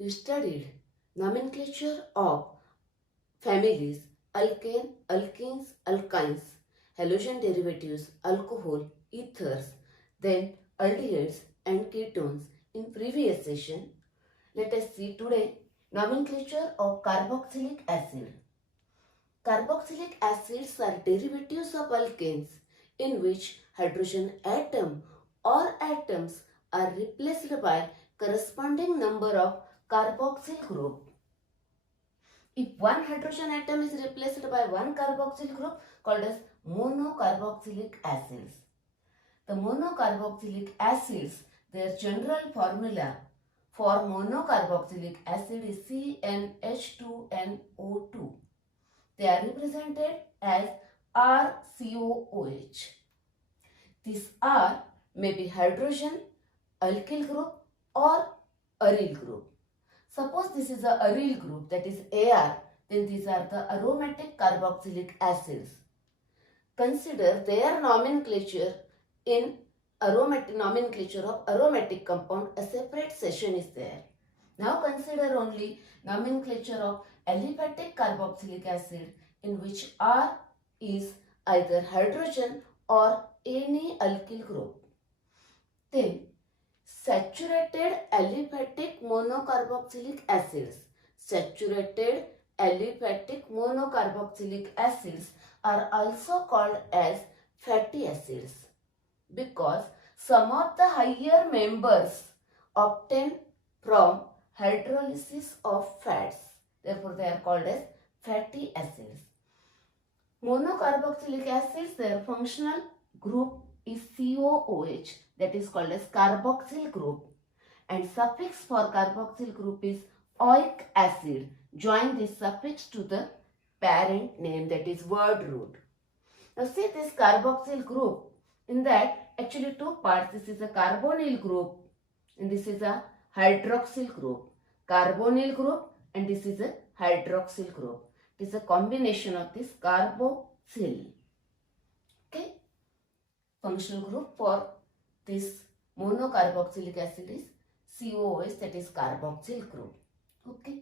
you studied nomenclature of families alkane, alkenes, alkynes, halogen derivatives, alcohol, ethers, then aldehydes and ketones in previous session. Let us see today nomenclature of carboxylic acid. Carboxylic acids are derivatives of alkanes in which hydrogen atom or atoms are replaced by corresponding number of carboxyl group. If one hydrogen atom is replaced by one carboxyl group called as monocarboxylic acids. The monocarboxylic acids, their general formula for monocarboxylic acid is CnH2nO2. They are represented as RCOOH. This R may be hydrogen, alkyl group or aryl group. Suppose this is a aryl group, that is Ar, then these are the aromatic carboxylic acids. Consider their nomenclature in nomenclature of aromatic compound. A separate session is there. Now consider only nomenclature of aliphatic carboxylic acid in which R is either hydrogen or any alkyl group. Then saturated aliphatic monocarboxylic acids. Saturated aliphatic monocarboxylic acids are also called as fatty acids because some of the higher members obtained from hydrolysis of fats. Therefore, they are called as fatty acids. Monocarboxylic acids, their functional group is COOH, that is called as carboxyl group, and suffix for carboxyl group is oic acid. Join this suffix to the parent name, that is word root. Now see this carboxyl group, in that actually two parts. This is a carbonyl group and this is a hydroxyl group. Carbonyl group and this is a hydroxyl group. It is a combination of this carboxyl. Okay. Functional group for this monocarboxylic acid is COOH, that is carboxyl group. Okay.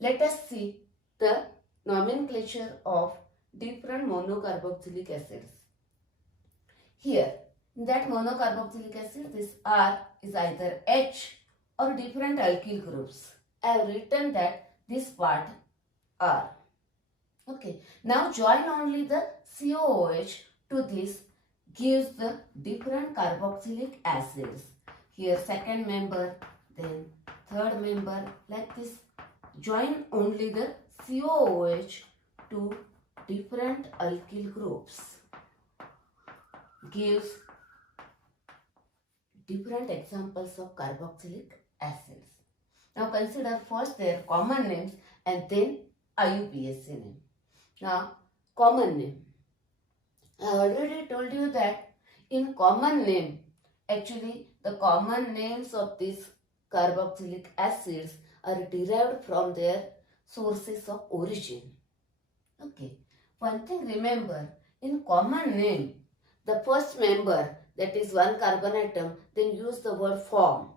Let us see the nomenclature of different monocarboxylic acids. Here, in that monocarboxylic acid, this R is either H or different alkyl groups. I have written that this part R. Okay. Now join only the COOH to this gives the different carboxylic acids. Here second member, then third member, like this. Join only the COOH to different alkyl groups. Gives different examples of carboxylic acids. Now consider first their common names and then IUPAC name. Now common name. I already told you that in common name, actually the common names of these carboxylic acids are derived from their sources of origin. Okay. One thing remember, in common name, the first member, that is one carbon atom, then use the word form.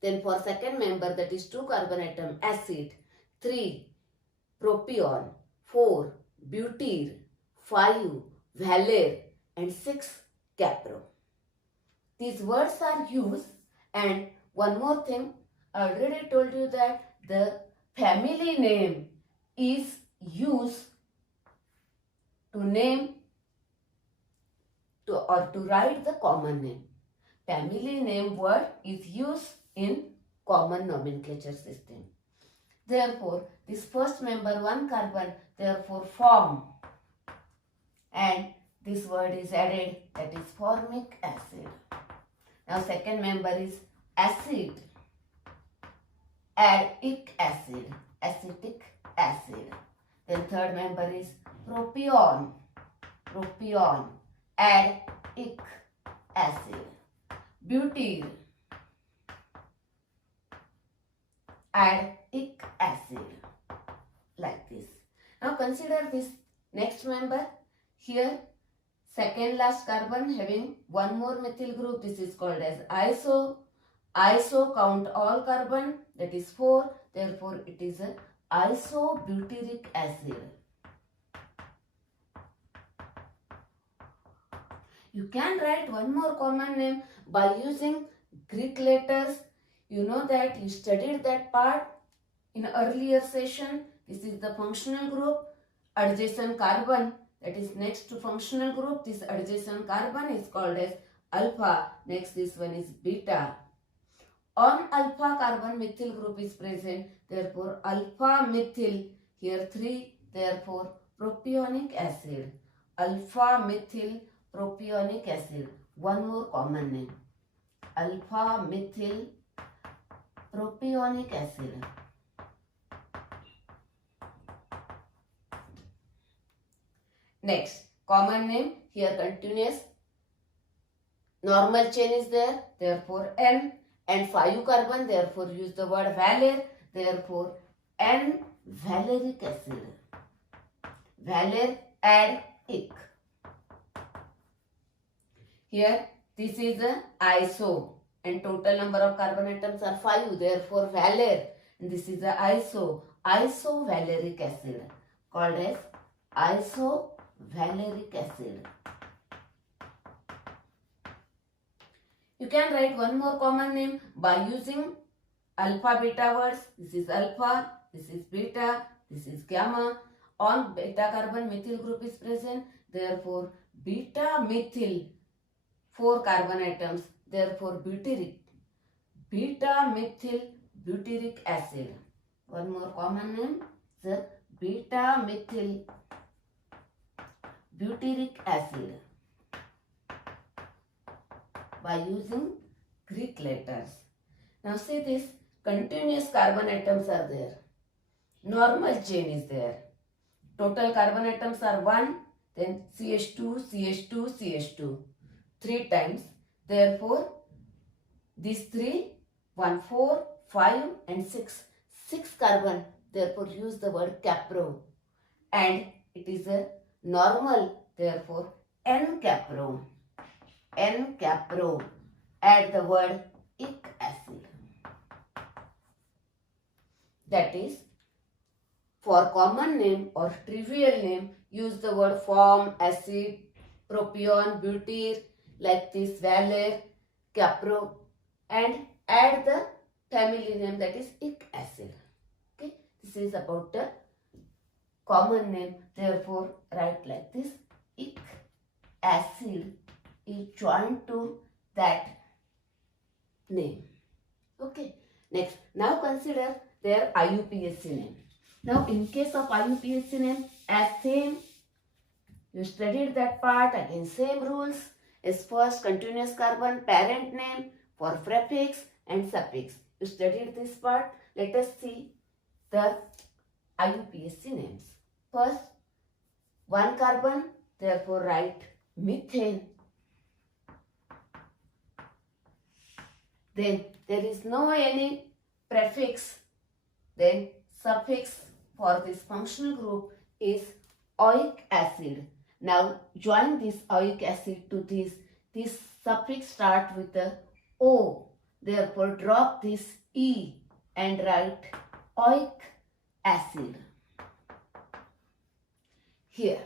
Then for second member, that is 2 carbon atom, acid, 3 propion, 4 butyl, 5 valer and 6 capro. These words are used, and one more thing, I already told you that the family name is used to name or to write the common name. Family name word is used in common nomenclature system. Therefore, this first member 1 carbon, therefore form, and this word is added, that is formic acid. Now second member is acid, add ic acid, acetic acid. Then third member is propion, add ic acid. Butyl, add ic acid, like this. Now consider this next member. Here second last carbon having one more methyl group, this is called as iso Iso count all carbon, that is 4. Therefore, it is a isobutyric acid. You can write one more common name by using Greek letters. You know that you studied that part in earlier session. This is the functional group. Adjacent carbon, that is next to functional group. This adjacent carbon is called as alpha. Next, this one is beta. On alpha carbon methyl group is present. Therefore, alpha methyl. Here 3. Therefore, propionic acid. Alpha methyl propionic acid. One more common name. Alpha methyl propionic acid. Next, common name. Here continuous. Normal chain is there. Therefore, N. And 5 carbon. Therefore, use the word valer. Therefore, N-valeric acid. Valer, add ic. Here, this is a iso. And total number of carbon atoms are 5. Therefore, valer. And this is a iso. Isovaleric acid. Called as isovaleric acid. You can write one more common name by using alpha beta words. This is alpha, this is beta, this is gamma. On beta carbon methyl group is present. Therefore, beta methyl 4 carbon atoms. Therefore, butyric. Beta methyl butyric acid. One more common name is beta methyl butyric acid. By using Greek letters. Now see this, continuous carbon atoms are there. Normal chain is there. Total carbon atoms are 1, then CH2, CH2, CH2. 3 times. Therefore, these 3, 1, 4, 5 and 6. 6 carbon. Therefore, use the word capro. And it is a normal. Therefore, N-capro. N-capro. Add the word ic acid. That is, for common name or trivial name, use the word form, acid, propion, butyr, like this, valer, capro, and add the family name, that is ic acid. Okay, this is about the common name. Therefore, write like this, ic acid is joined to that name. Okay. Next, now consider their IUPAC name. Now, in case of IUPAC name, as same, you studied that part, again same rules. As first, continuous carbon, parent name for prefix and suffix. You studied this part. Let us see the IUPAC names. First, 1 carbon, therefore write methane. Then there is no any prefix. Then suffix for this functional group is oic acid. Now join this oic acid to this. This suffix start with the O. Therefore drop this E and write oic acid. Here,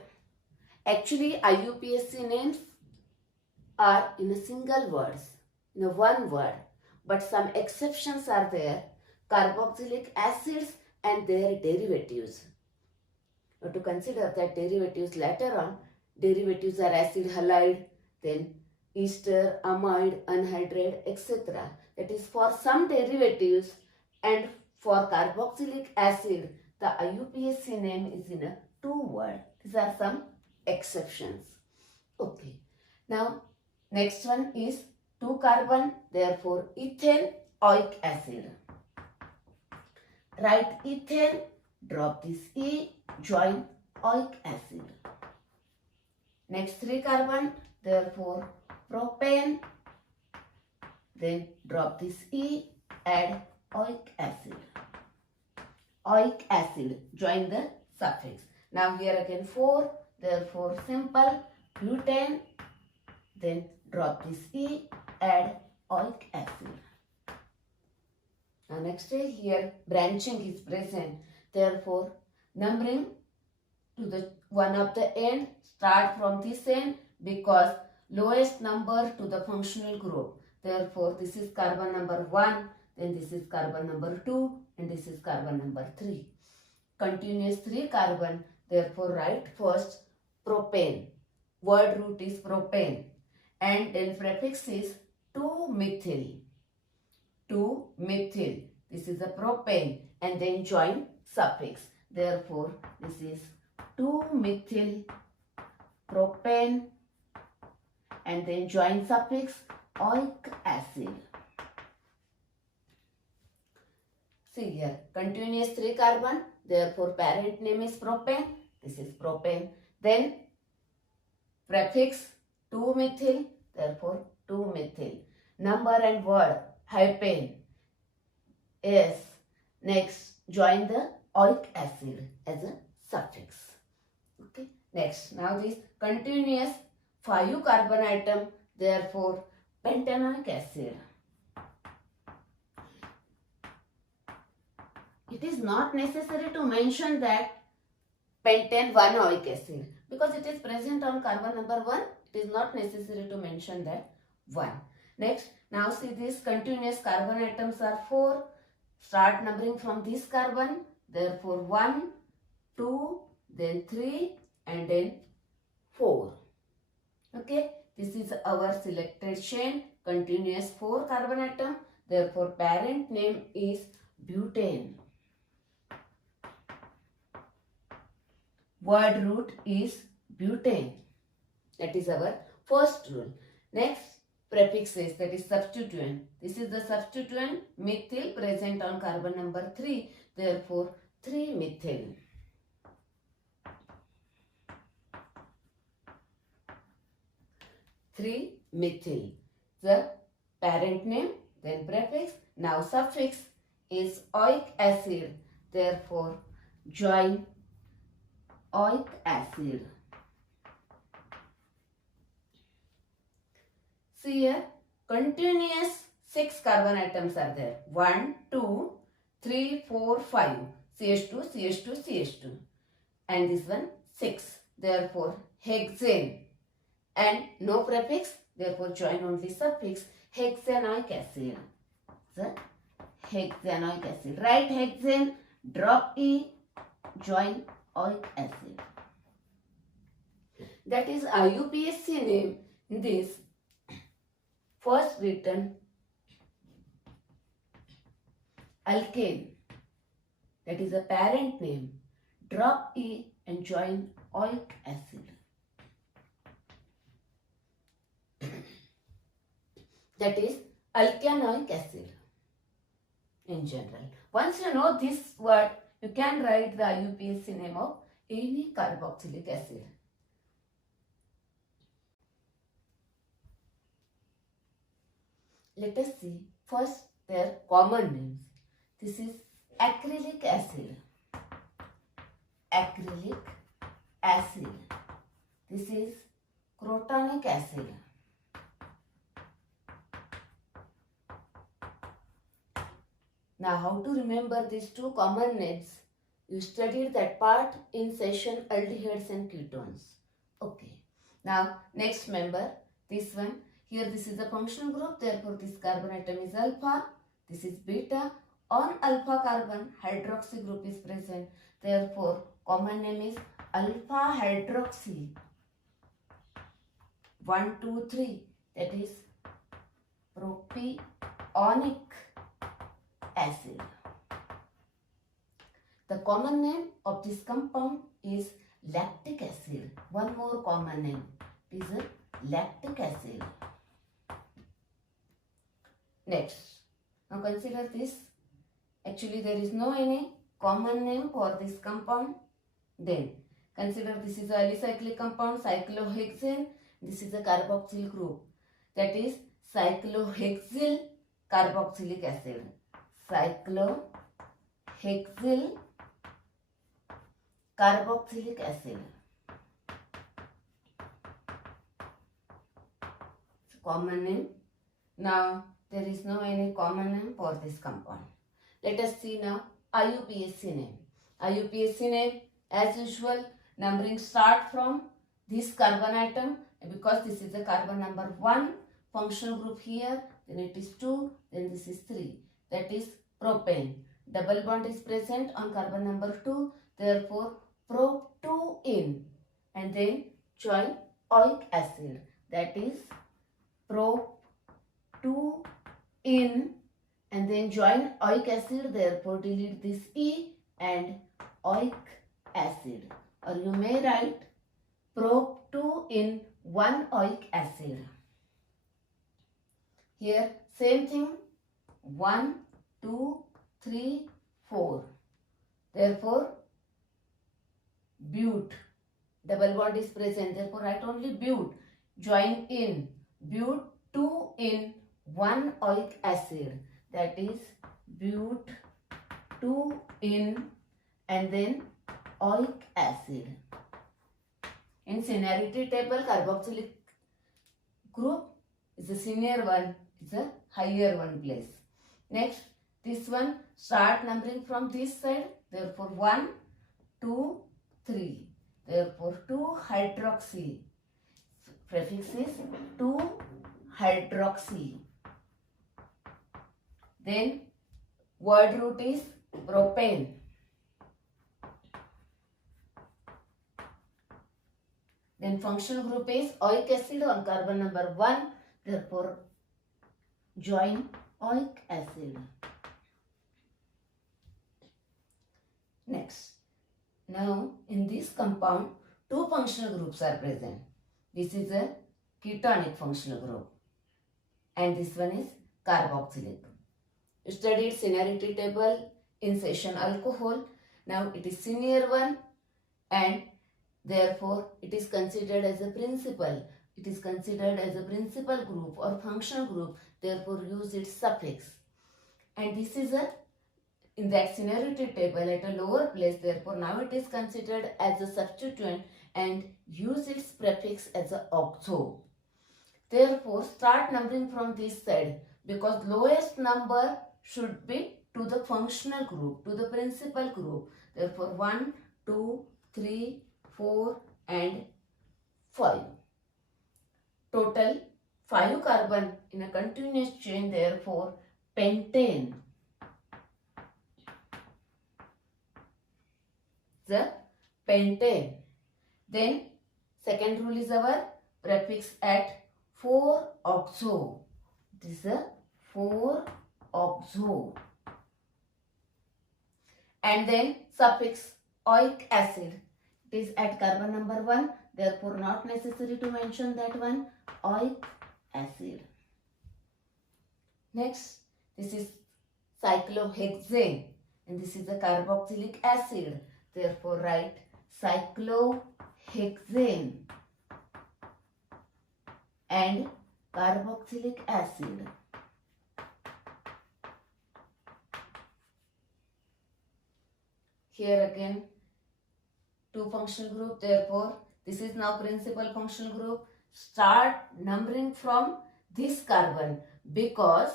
actually IUPAC names are in a single words, in a one word. But some exceptions are there. Carboxylic acids and their derivatives. Now to consider that derivatives later on, derivatives are acid halide, then ester, amide, anhydride, etc. That is for some derivatives, and for carboxylic acid, the IUPAC name is in a 2 word. These are some exceptions. Okay. Now next one is 2 carbon, therefore ethane oic acid. Write ethane, drop this E, join oic acid. Next 3 carbon, therefore propane, then drop this E, add oic acid. Oic acid, join the suffix. Now here again 4, therefore simple butane, then drop this E, add oic acid. Now next here branching is present. Therefore, numbering to the one of the end start from this end because lowest number to the functional group. Therefore, this is carbon number 1, then this is carbon number 2 and this is carbon number 3. Continuous 3 carbon, therefore write first propane. Word root is propane and then prefix is 2-methyl. 2-methyl. This is a propane and then join suffix. Therefore, this is 2-methyl propane and then join suffix oic acid. See here, continuous 3 carbon, therefore parent name is propane, this is propane. Then prefix 2-methyl, therefore 2-methyl. Number and word, hyphen, yes. Next, join the oic acid as a suffix. Okay. Next, now this continuous 5 carbon atom, therefore pentanoic acid. It is not necessary to mention that pentane 1 oic acid because it is present on carbon number 1. It is not necessary to mention that 1. Next, now see these continuous carbon atoms are 4. Start numbering from this carbon. Therefore 1, 2, then 3 and then 4. Okay, this is our selected chain, continuous 4 carbon atom. Therefore parent name is butane. Word root is butane. That is our first rule. Next, prefixes, that is substituent. This is the substituent methyl present on carbon number 3. Therefore 3-methyl. Methyl. The parent name, then prefix. Now suffix is oic acid. Therefore join oic acid. See here, continuous 6 carbon atoms are there. 1, 2, 3, 4, 5. CH2, CH2, CH2. And this one 6. Therefore hexane. And no prefix, therefore join only suffix, hexanoic acid. So, hexanoic acid. Write hexane, drop E, join oic acid. That is IUPAC name. This first written alkane. That is a parent name. Drop E and join oic acid. That is alkanoic acid in general. Once you know this word, you can write the IUPAC name of any carboxylic acid. Let us see first their common names. This is acrylic acid. Acrylic acid. This is crotonic acid. Now, how to remember these two common names? You studied that part in session aldehydes and ketones. Okay. Now, next member, this one. Here, this is a functional group. Therefore, this carbon atom is alpha. This is beta. On alpha carbon, hydroxy group is present. Therefore, common name is alpha hydroxy. 1, 2, 3. That is propionic acid. The common name of this compound is lactic acid. One more common name is lactic acid. Next, now consider this. Actually, there is no any common name for this compound. Then consider this is a alicyclic compound, cyclohexane. This is a carboxyl group. That is cyclohexyl carboxylic acid. Cyclohexyl carboxylic acid. Common name. Now there is no any common name for this compound. Let us see now IUPAC name. IUPAC name, as usual, numbering start from this carbon atom, because this is the carbon number 1, functional group here, then it is 2, then this is 3. That is propane. Double bond is present on carbon number 2, therefore prop2 in, and then join oic acid, that is prop2 in, and then join oic acid, therefore delete this E and oic acid, or you may write prop2 in 1 oic acid. Here same thing, 1, 2, 3, 4. Therefore but, double bond is present, therefore write only but. Join in, but2 in 1 oic acid, that is but2 in and then oic acid. In seniority table, carboxylic group is the senior one, is the higher one place. Next, this one, start numbering from this side, therefore 1, 2, 3. Therefore 2-hydroxy. Prefix is 2-hydroxy. Then word root is propane. Then functional group is oic acid on carbon number 1. Therefore join oic acid. Next, now in this compound 2 functional groups are present. This is a ketonic functional group and this one is carboxylic. You studied seniority table in session alcohol. Now it is senior one and therefore it is considered as a principal. It is considered as a principal group or functional group, therefore use its suffix. And this is in that seniority table at a lower place, therefore now it is considered as a substituent and use its prefix as a oxo. Therefore start numbering from this side, because lowest number should be to the functional group, to the principal group. Therefore 1, 2, 3, 4 and 5. Total 5 carbon in a continuous chain, therefore pentane. The pentane. Then second rule is our prefix at 4-oxo. This is a 4-oxo. And then suffix oic acid. It is at carbon number 1, therefore not necessary to mention that one, oic acid. Next, this is cyclohexane and this is the carboxylic acid. Therefore write cyclohexane and carboxylic acid. Here again 2 functional group, therefore this is now principal functional group. Start numbering from this carbon, because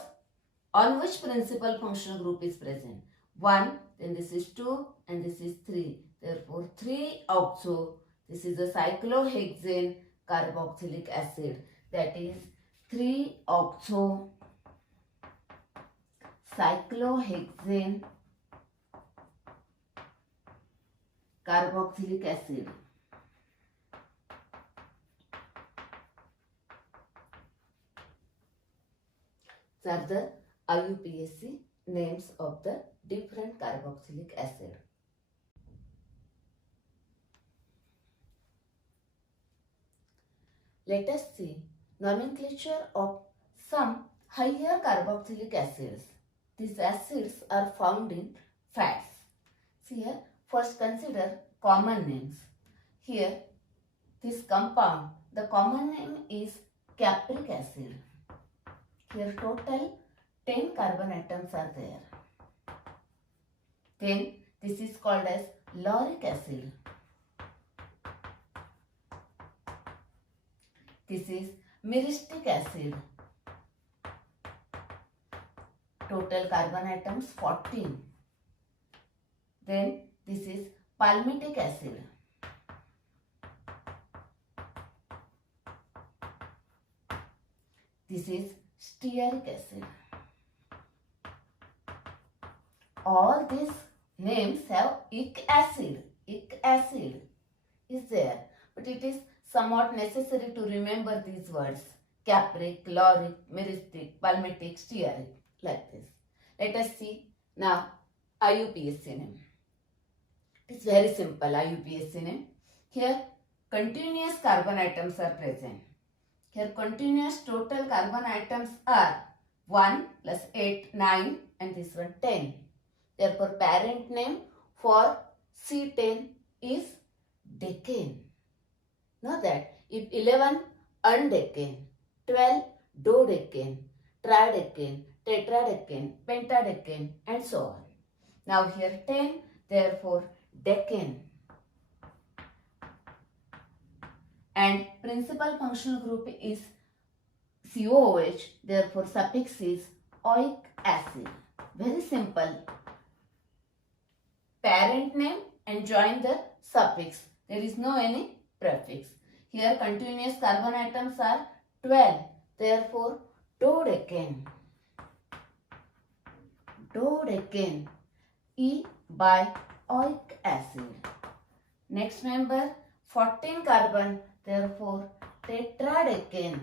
on which principal functional group is present? 1, then this is 2 and this is 3. Therefore 3-oxo. This is the cyclohexane carboxylic acid, that is 3-oxo cyclohexane carboxylic acid. These are the IUPAC names of the different carboxylic acid. Let us see nomenclature of some higher carboxylic acids. These acids are found in fats. See here, first consider common names. Here, this compound, the common name is capric acid. Here total 10 carbon atoms are there. Then this is called as lauric acid. This is myristic acid. Total carbon atoms 14. Then this is palmitic acid. This is stearic acid. All these names have ic acid. Ic acid is there, but it is somewhat necessary to remember these words. Capric, lauric, myristic, palmitic, stearic, like this. Let us see now IUPAC name. It is very simple IUPAC name. Here continuous carbon atoms are present. Here continuous total carbon atoms are 1 plus 8, 9 and this one 10. Therefore parent name for C10 is decane. Know that if 11 undecane, 12 dodecane, tridecane, tetradecane, pentadecane and so on. Now here 10, therefore decane. And principal functional group is COOH, therefore suffix is oic acid. Very simple. Parent name and join the suffix. There is no any prefix. Here continuous carbon atoms are 12, therefore dodecane. Dodecane, E by oic acid. Next member 14 carbon, therefore tetradecane.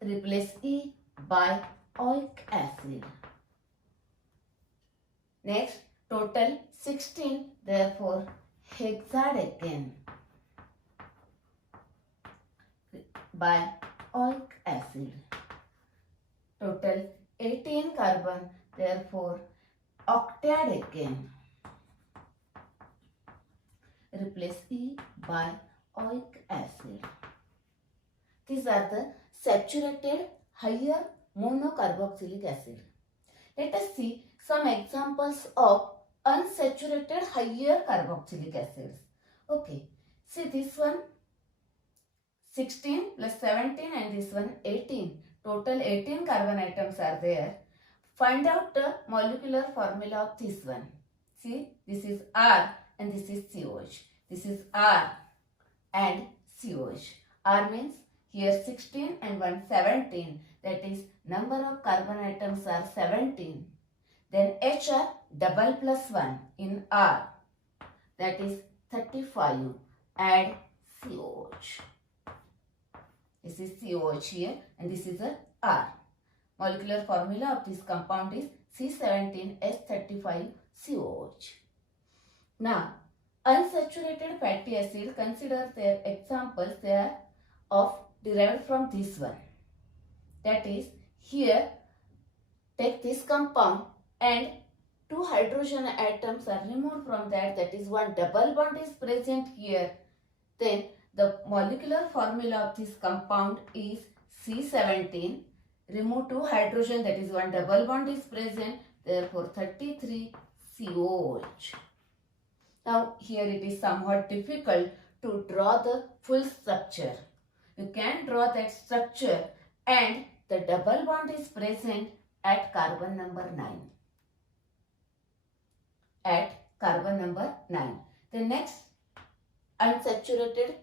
Replace E by oic acid. Next total 16, therefore hexadecane by oic acid. Total 18 carbon, therefore octadecane. Replace E by oic acid. These are the saturated higher monocarboxylic acid. Let us see some examples of unsaturated higher carboxylic acids. Okay, see this one 16 plus 17 and this one 18. Total 18 carbon atoms are there. Find out the molecular formula of this one. See, this is R and this is COH. This is R and COH. R means here 16 and 1 17. That is number of carbon atoms are 17. Then HR double plus 1 in R. That is 35. Add COH. This is COH here and this is a R. Molecular formula of this compound is C17H35COH. Now, unsaturated fatty acid, consider their examples. They are derived from this one. That is, here take this compound and 2 hydrogen atoms are removed from that. That is, one double bond is present here. Then the molecular formula of this compound is C17. Remove 2 hydrogen, that is, one double bond is present. Therefore 33 COH. Now here it is somewhat difficult to draw the full structure. You can draw that structure and the double bond is present at carbon number 9. At carbon number 9. The next unsaturated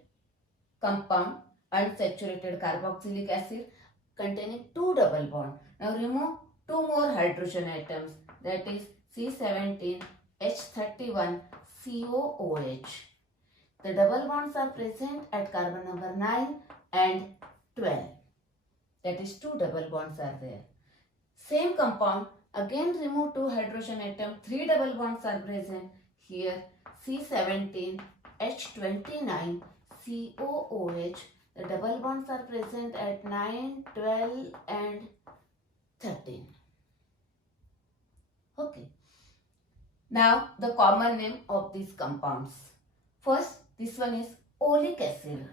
compound, unsaturated carboxylic acid containing 2 double bonds. Now remove 2 more hydrogen atoms, that is C17H31COOH. The double bonds are present at carbon number 9 and 12. That is 2 double bonds are there. Same compound, again remove 2 hydrogen atoms, 3 double bonds are present. Here C17H29COOH. The double bonds are present at 9, 12 and 13. Okay. Now the common name of these compounds. First, this one is oleic acid.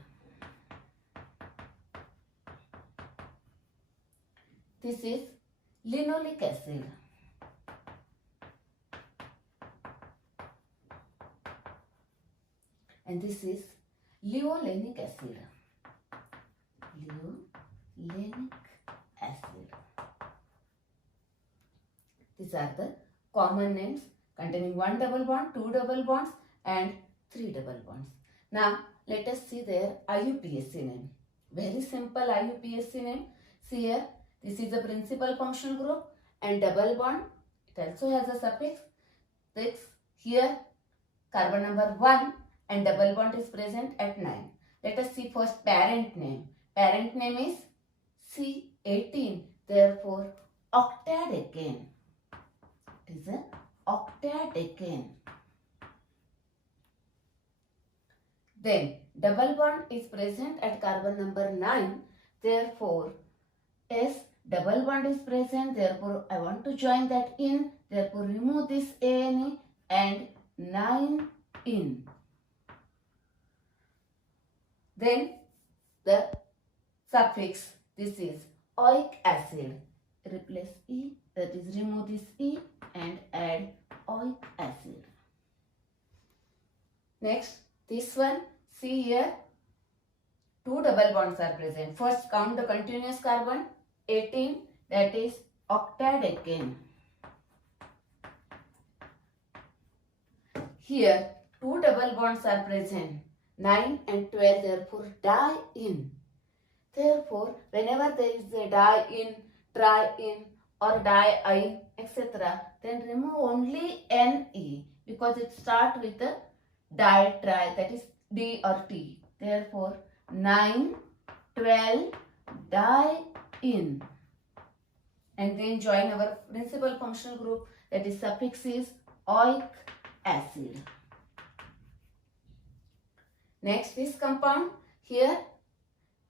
This is linoleic acid. And this is leolenic acid. Leolenic acid. These are the common names containing 1 double bond, 2 double bonds and 3 double bonds. Now let us see their IUPAC name. Very simple IUPAC name. See here, this is a principal functional group and double bond. It also has a suffix 6. Here carbon number 1 and double bond is present at 9. Let us see first parent name. Parent name is C18. Therefore octadecane. It is an octadecane. Then double bond is present at carbon number 9. Therefore S double bond is present. Therefore I want to join that in. Therefore remove this ANE and 9 in. Then the suffix, this is oic acid. Replace E, that is remove this E and add oic acid. Next, this one, see here, 2 double bonds are present. First count the continuous carbon, 18, that is octadecane. Here 2 double bonds are present, 9 and 12, therefore diene. Therefore, whenever there is a diene, triene or diene, etc., then remove only Ne because it starts with a di, tri, that is D or T. Therefore, 9, 12, diene. And then join our principal functional group, that is suffix is oic acid. Next, this compound here,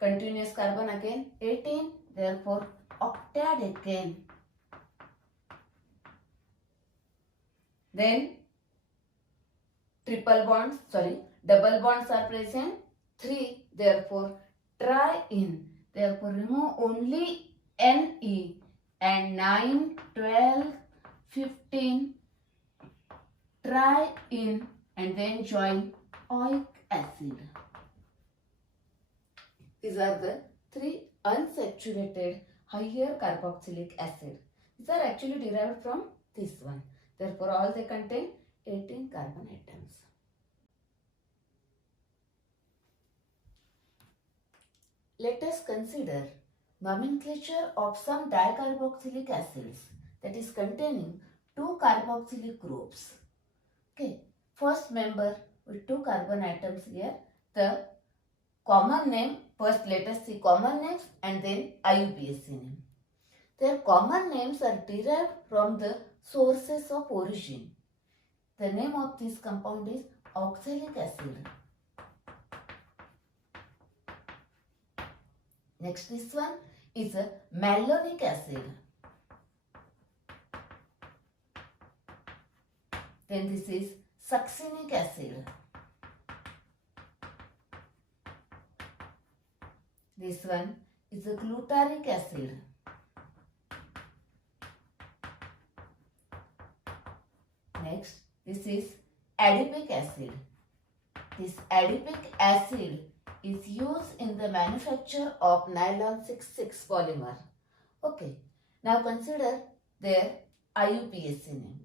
continuous carbon again 18, therefore octadecane. Then double bonds are present 3, therefore triene. Therefore remove only Ne and 9, 12, 15 triene and then join oic acid. These are the 3 unsaturated higher carboxylic acid. These are actually derived from this one. Therefore, all they contain 18 carbon atoms. Let us consider nomenclature of some dicarboxylic acids, that is containing 2 carboxylic groups. Okay, first member with 2 carbon atoms here, the common name. First let us see common names and then IUPAC name. Their common names are derived from the sources of origin. The name of this compound is oxalic acid. Next, this one is a malonic acid. Then this is succinic acid. This one is a glutaric acid. Next, this is adipic acid. This adipic acid is used in the manufacture of nylon 6,6 polymer. Okay, now consider their IUPAC names.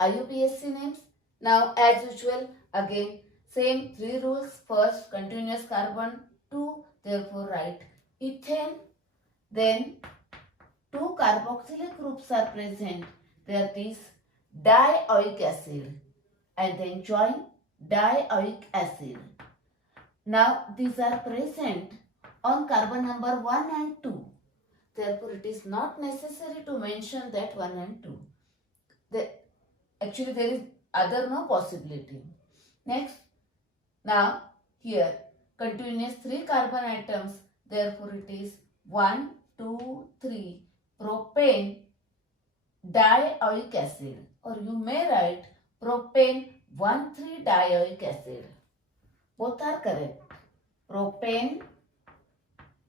IUPAC names, now as usual, again same 3 rules. First, continuous carbon 2, therefore write ethane. Then 2 carboxylic groups are present, that is dioic acid, and then join dioic acid. Now these are present on carbon number 1 and 2. Therefore it is not necessary to mention that 1 and 2. Actually there is other no possibility. Next, now here continuous 3 carbon atoms, therefore it is 1, 2, 3 propane dioic acid, or you may write propane 1,3-dioic acid. Both are correct. Propane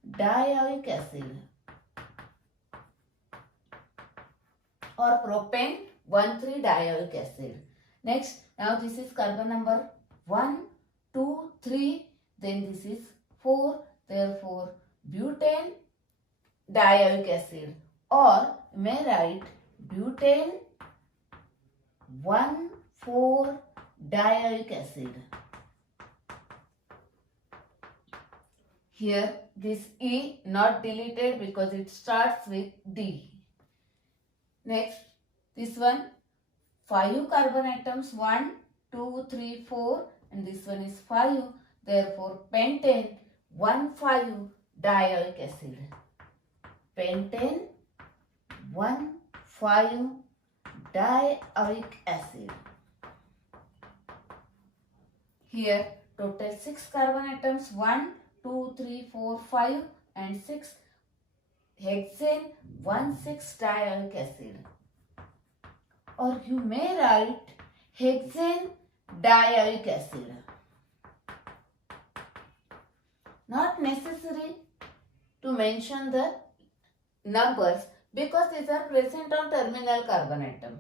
dioic acid or propane 1,3-dioic acid. Next, now this is carbon number 1, 2, 3, then this is 4, therefore butane dioic acid, or you may write butane 1,4-dioic acid. Here this E not deleted because it starts with D. Next, this one 5 carbon atoms, 1, 2, 3, 4, and this one is 5. Therefore, pentane 1,5-dioic acid. Pentane 1,5-dioic acid. Here, total 6 carbon atoms, 1, 2, 3, 4, 5, and 6. Hexane 1,6-dioic acid. Or you may write hexane dioic acid. Not necessary to mention the numbers because these are present on terminal carbon atom.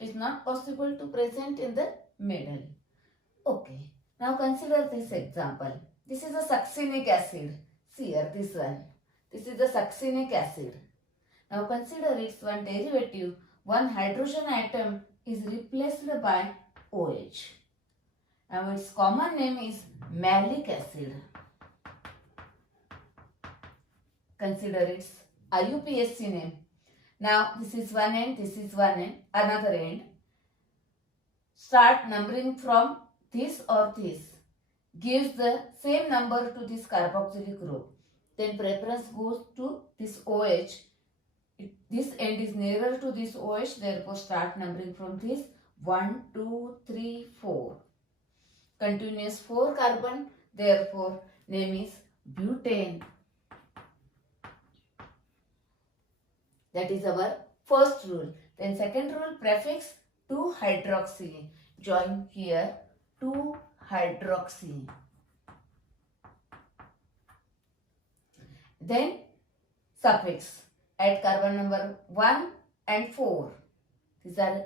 It is not possible to present in the middle. Okay. Now consider this example. This is a succinic acid. See here, this one. This is the succinic acid. Now consider its one derivative. One hydrogen atom is replaced by OH. Now its common name is malic acid. Consider its IUPAC name. Now this is one end, this is one end, another end. Start numbering from this or this. Gives the same number to this carboxylic group. Then preference goes to this OH. This end is nearer to this OH, therefore start numbering from this 1, 2, 3, 4. Continuous 4 carbon, therefore name is butane. That is our first rule. Then second rule, prefix 2-hydroxy. Join here 2-hydroxy. Then suffix. Add carbon number 1 and 4. These are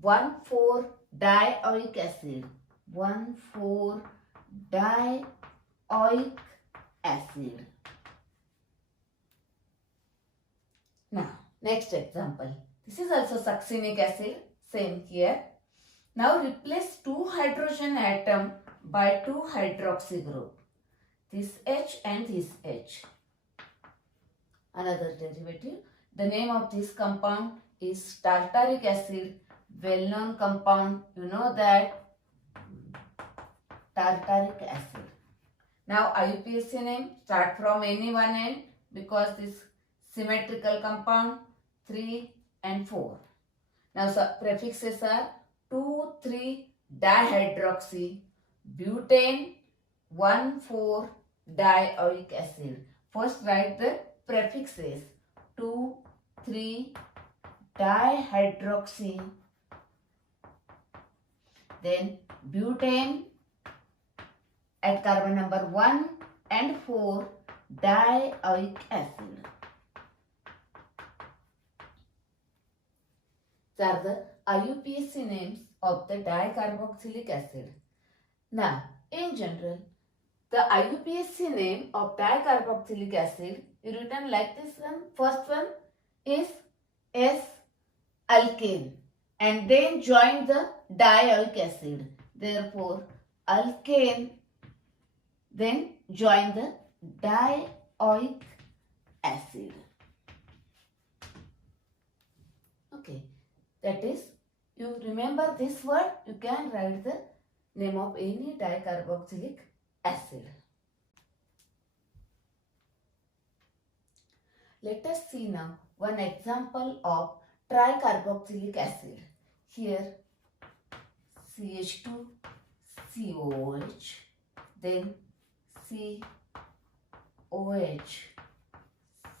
1,4-dioic acid. 1,4-dioic acid. Now, next example. This is also succinic acid. Same here. Now replace 2 hydrogen atom by 2 hydroxy group. This H and this H. Another derivative. The name of this compound is tartaric acid. Well-known compound. You know that. Tartaric acid. Now IUPAC name. Start from any one end because this symmetrical compound 3 and 4. Now prefixes are 2,3-dihydroxy butane 1,4-dioic acid. First write the prefixes 2,3-dihydroxy, then butane at carbon number 1 and 4 dioic acid. These are the IUPAC names of the dicarboxylic acid. Now, in general, the IUPAC name of dicarboxylic acid is written like this one. First one is S-alkane and then join the dioic acid. Therefore, alkane then join the dioic acid. Okay, that is, you remember this word, you can write the name of any dicarboxylic acid. Let us see now one example of tricarboxylic acid. Here CH2, COOH, then COH,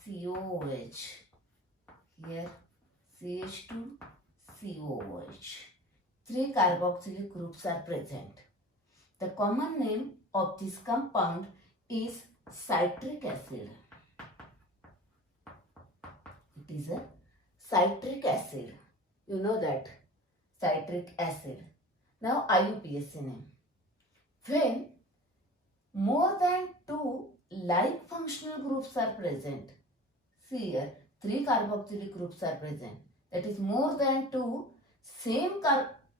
COOH, here CH2, COOH. 3 carboxylic groups are present. The common name of this compound is citric acid. It is a citric acid. You know that. Citric acid. Now IUPAC name. When more than 2 like functional groups are present, see here 3 carboxylic groups are present. that is more than two same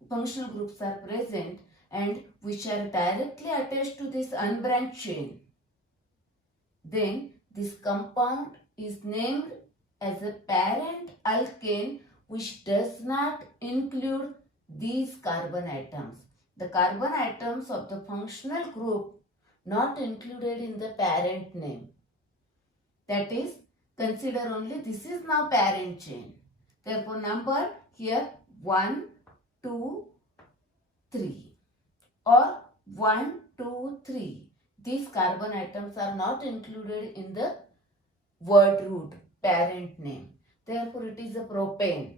functional groups are present and which are directly attached to this unbranched chain, then this compound is named as a parent alkane which does not include these carbon atoms. The carbon atoms of the functional group not included in the parent name. That is, consider only this is now parent chain. Therefore, number here 1, 2, 3 or 1, 2, 3. These carbon atoms are not included in the word root parent name. Therefore, it is a propane.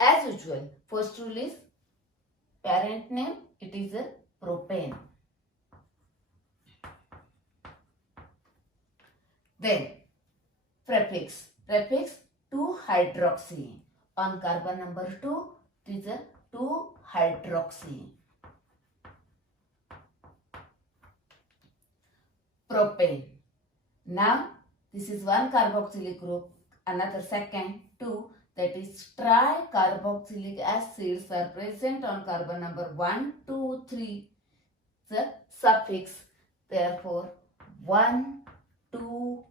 As usual, first rule is parent name, it is a propane. Then prefix 2-hydroxy. On carbon number 2, it is a 2-hydroxy. Propane. Now this is one carboxylic group, another second 2, that is tricarboxylic acids are present on carbon number 1, 2, 3. The suffix, therefore 1, 2,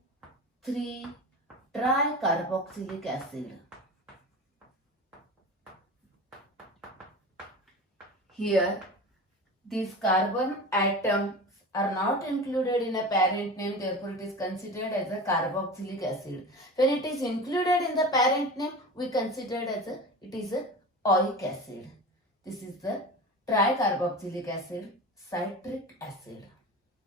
3 tricarboxylic acid. Here these carbon atoms are not included in a parent name, therefore it is considered as a carboxylic acid. When it is included in the parent name, we consider it as it is a oic acid. This is the tricarboxylic acid, citric acid.